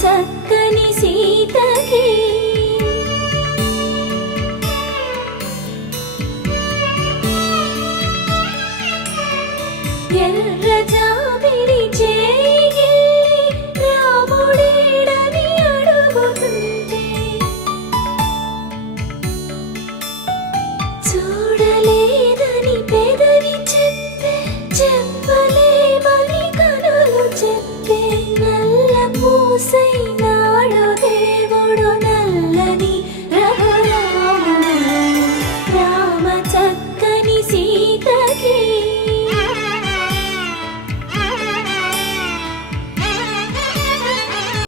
చక్కని సీతకి ఎర్ర జాబిలి చేయి రాముడేడని అడుగుతుంటే చూడలేదని పెదవి చెప్పలేమని కనులు చెప్పే నల్ల పూసై